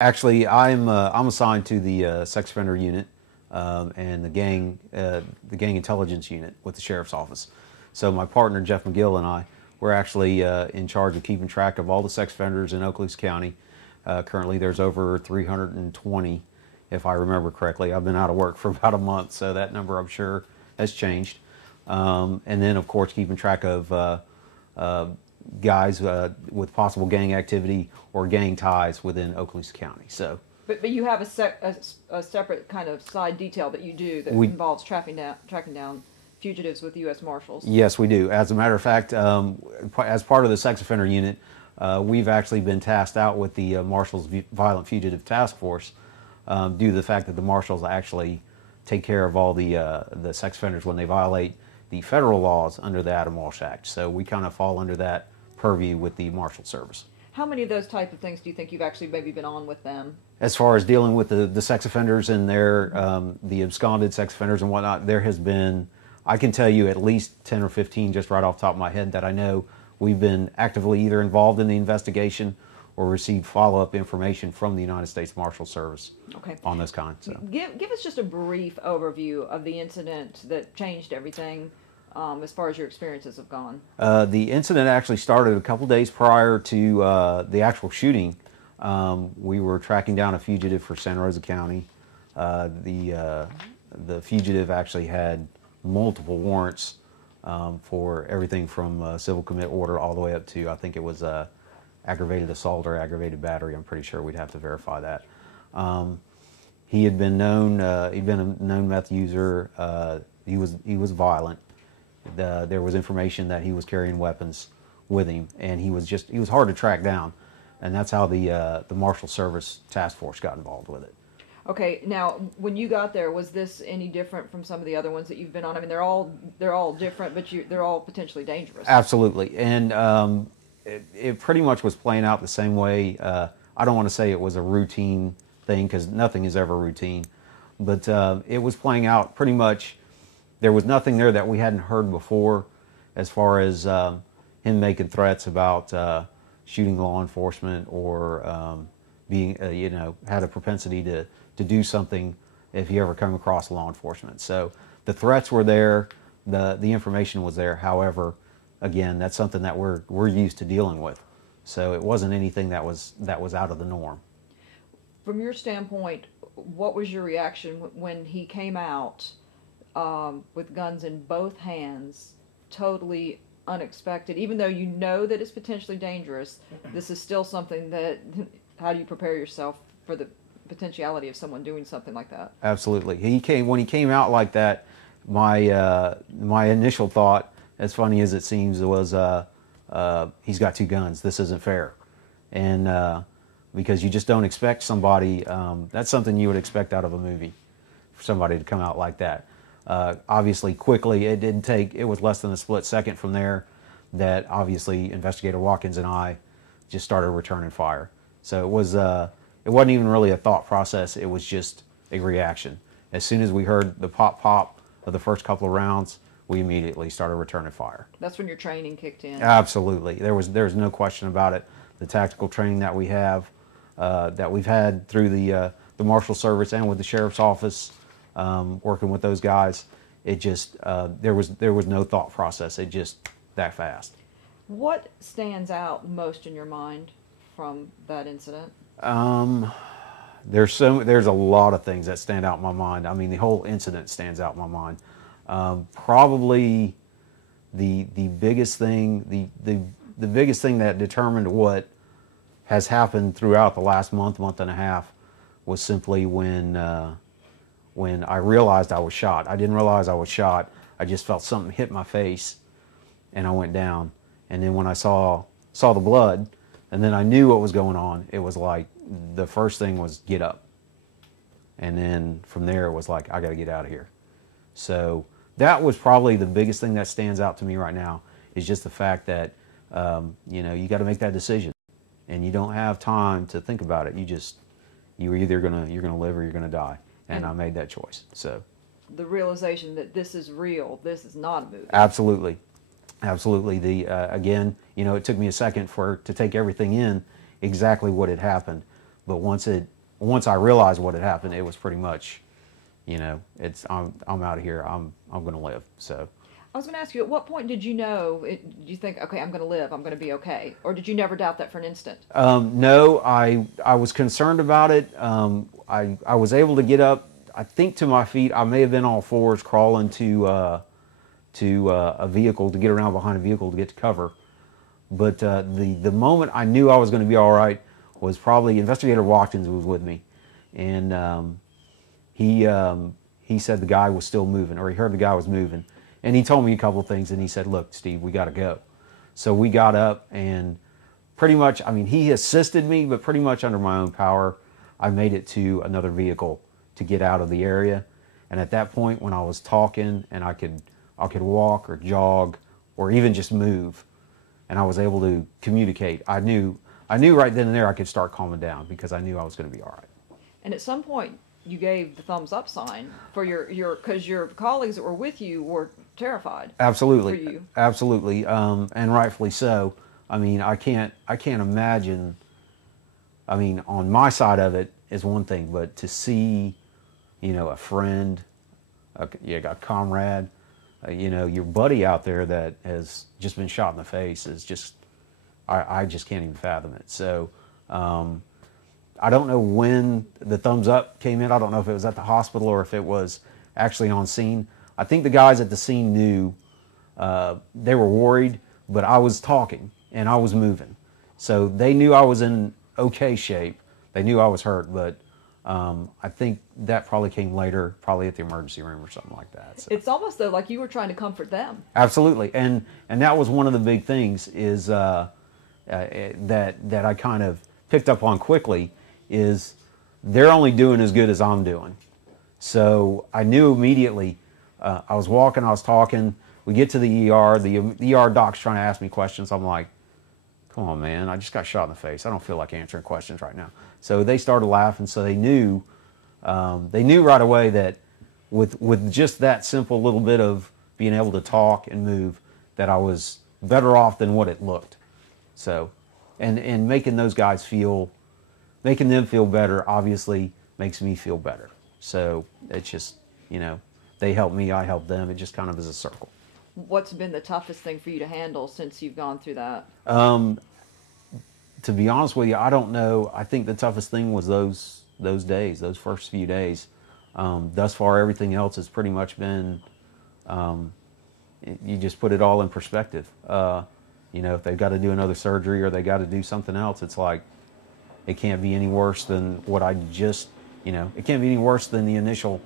Actually, I'm assigned to the sex offender unit and the gang intelligence unit with the sheriff's office. So my partner Jeff McGill and I, we're actually in charge of keeping track of all the sex offenders in Okaloosa County. Currently, there's over 320, if I remember correctly. I've been out of work for about a month, so that number I'm sure has changed. And then, of course, keeping track of guys with possible gang activity or gang ties within Okaloosa County. So, but you have a separate kind of side detail that you do that involves tracking down fugitives with U.S. Marshals. Yes, we do. As a matter of fact, as part of the sex offender unit, we've actually been tasked out with the Marshals Violent Fugitive Task Force due to the fact that the Marshals actually take care of all the sex offenders when they violate the federal laws under the Adam Walsh Act. So we kind of fall under that purview with the Marshal Service. How many of those type of things do you think you've actually maybe been on with them? As far as dealing with the sex offenders and the absconded sex offenders and whatnot, there has been, I can tell you at least 10 or 15 just right off the top of my head that I know we've been actively either involved in the investigation or received follow-up information from the United States Marshal Service on this kind. So. Give us just a brief overview of the incident that changed everything as far as your experiences have gone. The incident actually started a couple days prior to the actual shooting. We were tracking down a fugitive for Santa Rosa County. The fugitive actually had multiple warrants for everything from civil commit order all the way up to, I think it was aggravated assault or aggravated battery. I'm pretty sure we'd have to verify that. He had been known, he'd been a known meth user. He was violent. There was information that he was carrying weapons with him, and he was hard to track down, and that's how the Marshal Service Task Force got involved with it. Okay, now when you got there, was this any different from some of the other ones that you've been on? I mean, they're all different, but they're all potentially dangerous. Absolutely, and it pretty much was playing out the same way. I don't want to say it was a routine thing because nothing is ever routine, but it was playing out pretty much. There was nothing there that we hadn't heard before as far as him making threats about shooting law enforcement or being, had a propensity to do something if he ever come across law enforcement. So the threats were there, the information was there. However, again, that's something that we're used to dealing with. So it wasn't anything that was out of the norm. From your standpoint, what was your reaction when he came out with guns in both hands, totally unexpected? Even though you know that it's potentially dangerous, this is still something that, how do you prepare yourself for the potentiality of someone doing something like that? Absolutely. When he came out like that, my initial thought, as funny as it seems, was he's got two guns. This isn't fair. And because you just don't expect somebody, that's something you would expect out of a movie, for somebody to come out like that. Obviously, quickly, it was less than a split second from there that obviously Investigator Watkins and I just started returning fire. So it wasn't even really a thought process, it was just a reaction. As soon as we heard the pop of the first couple of rounds, we immediately started returning fire. That's when your training kicked in? Absolutely. There's no question about it. The tactical training that we have, that we've had through the Marshal Service and with the Sheriff's Office, working with those guys, it just, there was no thought process, it just that fast. What stands out most in your mind from that incident? There's a lot of things that stand out in my mind. I mean, the whole incident stands out in my mind. Probably the biggest thing, the biggest thing that determined what has happened throughout the last month and a half was simply when I realized I was shot. I didn't realize I was shot. I just felt something hit my face, and I went down. And then when I saw the blood, and then I knew what was going on, it was like the first thing was get up. And then from there it was like, I got to get out of here. So that was probably the biggest thing that stands out to me right now, is just the fact that you got to make that decision, and you don't have time to think about it. You're either you're gonna live or you're gonna die, and I made that choice. So the realization that this is real, this is not a movie. Absolutely. Again, it took me a second to take everything in, exactly what had happened. But once I realized what had happened, it was pretty much, I'm out of here. I'm going to live. So. I was going to ask you, at what point did you know? Did you think, okay, I'm going to live, I'm going to be okay, or did you never doubt that for an instant? No, I was concerned about it. I was able to get up, I think, to my feet. I may have been all fours crawling to a vehicle, to get around behind a vehicle to get to cover. But the moment I knew I was going to be all right was probably Investigator Watkins was with me, and he said the guy was still moving, or he heard the guy was moving. And he told me a couple of things, and he said, look, Steve, we got to go. So we got up, and pretty much, I mean, he assisted me, but pretty much under my own power, I made it to another vehicle to get out of the area. And at that point, when I was talking, and I could walk or jog or even just move, and I was able to communicate, I knew right then and there I could start calming down, because I knew I was going to be all right. And at some point, you gave the thumbs up sign for because your colleagues that were with you were terrified. Absolutely, for you. Absolutely, and rightfully so. I mean, I can't imagine. I mean, on my side of it is one thing, but to see, a friend, a comrade, your buddy out there that has just been shot in the face is just, I just can't even fathom it. So. I don't know when the thumbs up came in. I don't know if it was at the hospital or if it was actually on scene. I think the guys at the scene knew. They were worried, but I was talking and I was moving. So they knew I was in okay shape. They knew I was hurt, but I think that probably came later, probably at the emergency room or something like that. So. It's almost though like you were trying to comfort them. Absolutely, and that was one of the big things is that I kind of picked up on quickly. Is they're only doing as good as I'm doing. So I knew immediately. I was walking, I was talking. We get to the ER. The ER doc's trying to ask me questions. I'm like, come on, man, I just got shot in the face. I don't feel like answering questions right now. So they started laughing. So they knew right away that with just that simple little bit of being able to talk and move, that I was better off than what it looked. So, and making those guys making them feel better obviously makes me feel better. So it's just, they help me, I help them. It just kind of is a circle. What's been the toughest thing for you to handle since you've gone through that? To be honest with you, I don't know. I think the toughest thing was those days, those first few days. Thus far, everything else has pretty much been, you just put it all in perspective. If they've got to do another surgery or they got to do something else, it's like, it can't be any worse than what I just, it can't be any worse than the initial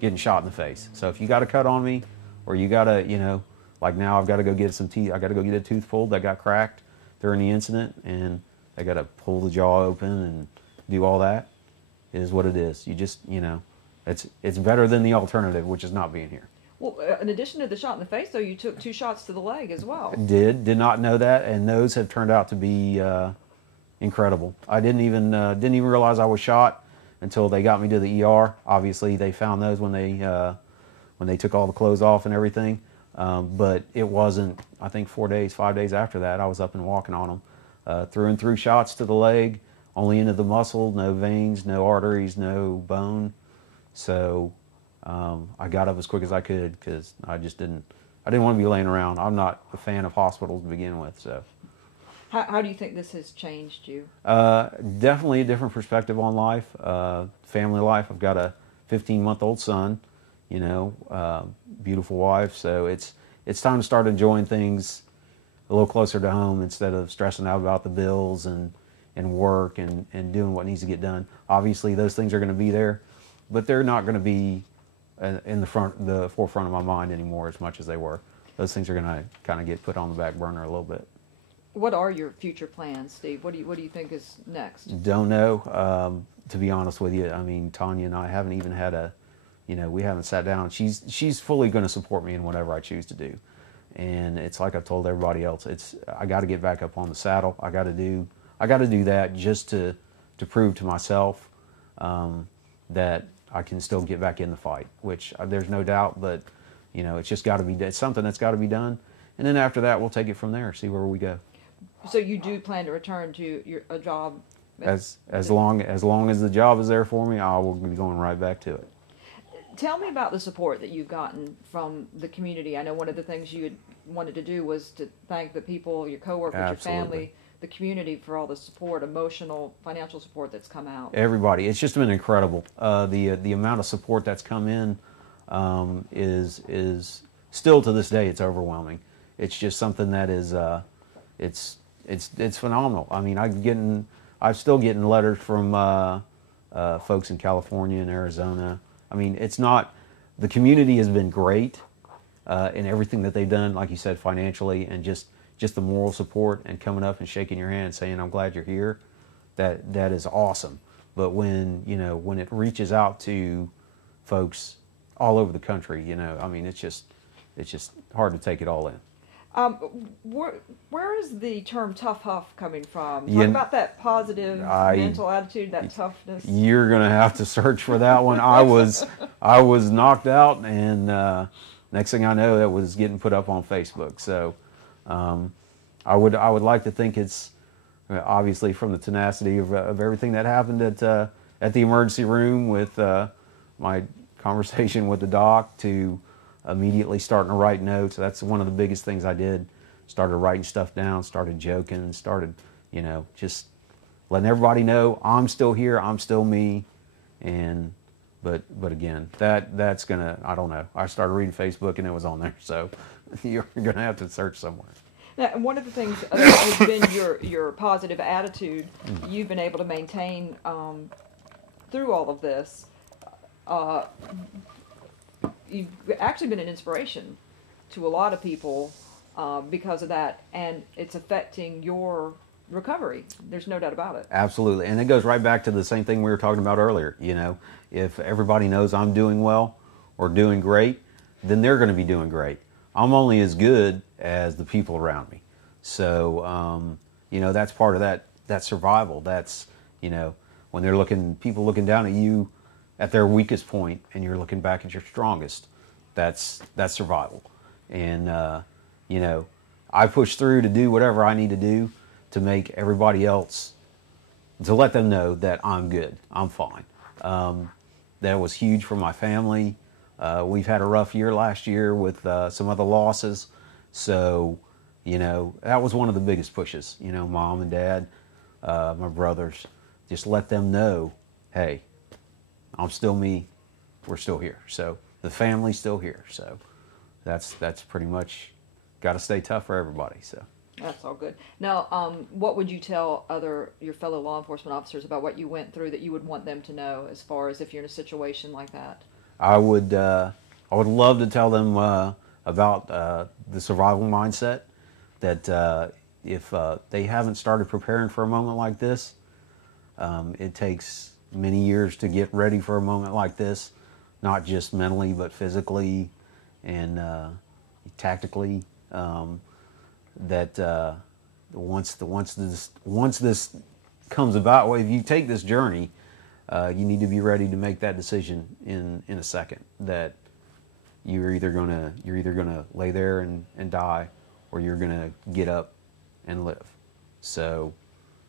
getting shot in the face. So if you got a cut on me, or you got to, like now I've got to go get some teeth, I got to go get a tooth pulled that got cracked during the incident, and I got to pull the jaw open and do all that. It is what it is. You just, it's better than the alternative, which is not being here. Well, in addition to the shot in the face, though, you took 2 shots to the leg as well. Did not know that, and those have turned out to be incredible. I didn't even realize I was shot until they got me to the ER. Obviously, they found those when they took all the clothes off and everything. But it wasn't. I think 5 days after that, I was up and walking on them, through and through shots to the leg, only into the muscle, no veins, no arteries, no bone. So I got up as quick as I could because I didn't want to be laying around. I'm not a fan of hospitals to begin with, so. How do you think this has changed you? Definitely a different perspective on life, family life. I've got a 15-month-old son, beautiful wife. So it's time to start enjoying things a little closer to home instead of stressing out about the bills and work and doing what needs to get done. Obviously, those things are going to be there, but they're not going to be in the forefront of my mind anymore as much as they were. Those things are going to kind of get put on the back burner a little bit. What are your future plans, Steve? What do you think is next? Don't know. To be honest with you, I mean, Tanya and I haven't even had we haven't sat down. She's fully going to support me in whatever I choose to do, and it's like I've told everybody else. I got to get back up on the saddle. I got to do that just to prove to myself that I can still get back in the fight. Which there's no doubt, but it's just got to be. It's something that's got to be done, and then after that, we'll take it from there. See where we go. So you do plan to return to a job as long as the job is there for me, I will be going right back to it. Tell me about the support that you've gotten from the community. I know one of the things you had wanted to do was to thank the people, your coworkers, Absolutely. your family, the community for all the support, emotional, financial support that's come out. Everybody, it's just been incredible. The amount of support that's come in is still to this day, it's overwhelming. It's just something that is it's phenomenal. I mean, I'm still getting letters from folks in California and Arizona. I mean, it's not, the community has been great in everything that they've done, like you said, financially, and just the moral support and coming up and shaking your hand and saying, I'm glad you're here. That is awesome. But when it reaches out to folks all over the country, I mean, it's just hard to take it all in. Where is the term tough huff coming from? Talk about that positive mental attitude, that toughness. You're gonna have to search for that one. I was knocked out, and next thing I know, that was getting put up on Facebook. So I would like to think it's obviously from the tenacity of everything that happened at the emergency room with my conversation with the doc to immediately starting to write notes. That's one of the biggest things I did. Started writing stuff down, started joking, started, just letting everybody know I'm still here, I'm still me. And but again, that's gonna, I don't know. I started reading Facebook and it was on there, so you're gonna have to search somewhere. Now, one of the things that has been your positive attitude you've been able to maintain through all of this. You've actually been an inspiration to a lot of people because of that, and it's affecting your recovery. There's no doubt about it. Absolutely, and it goes right back to the same thing we were talking about earlier. If everybody knows I'm doing well or doing great, then they're going to be doing great. I'm only as good as the people around me. So, that's part of that survival. That's, when people looking down at you at their weakest point, and you're looking back at your strongest. That's survival. And I push through to do whatever I need to do to make everybody else, to let them know that I'm good, I'm fine. That was huge for my family. We've had a rough year last year with some other losses, so that was one of the biggest pushes. Mom and dad, my brothers, just let them know, hey, I'm still me, we're still here. So the family's still here. So that's pretty much, got to stay tough for everybody. So that's all good. Now, what would you tell your fellow law enforcement officers about what you went through that you would want them to know, as far as if you're in a situation like that? I would love to tell them about the survival mindset, that if they haven't started preparing for a moment like this, it takes many years to get ready for a moment like this, not just mentally but physically and tactically. That once this comes about, if you take this journey, you need to be ready to make that decision in a second. That you're either gonna lay there and die, or you're gonna get up and live. So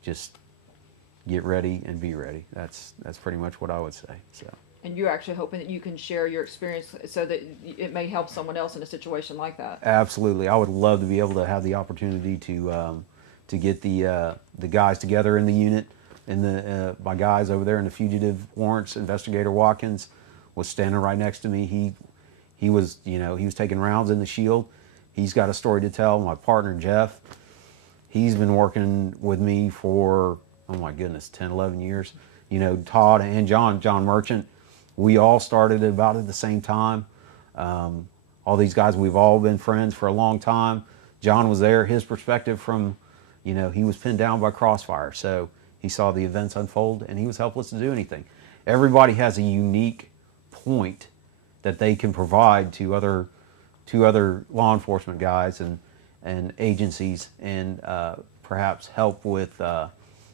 just get ready and be ready. That's pretty much what I would say. So. And you're actually hoping that you can share your experience so that it may help someone else in a situation like that. Absolutely, I would love to be able to have the opportunity to get the guys together in the unit, and my guys over there in the fugitive warrants. Investigator Watkins was standing right next to me. He was taking rounds in the Shield. He's got a story to tell. My partner Jeff, he's been working with me for, oh my goodness, 10, 11 years. Todd and John Merchant, we all started about at the same time. All these guys, we've all been friends for a long time. John was there, his perspective from, he was pinned down by crossfire. So he saw the events unfold and he was helpless to do anything. Everybody has a unique point that they can provide to other law enforcement guys and agencies, and perhaps help with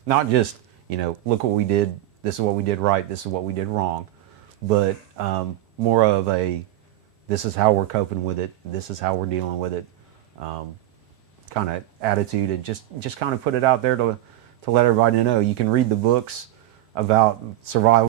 not just, look what we did, this is what we did right, this is what we did wrong, but more of a, this is how we're coping with it, this is how we're dealing with it kind of attitude, and just kind of put it out there to let everybody know. You can read the books about survival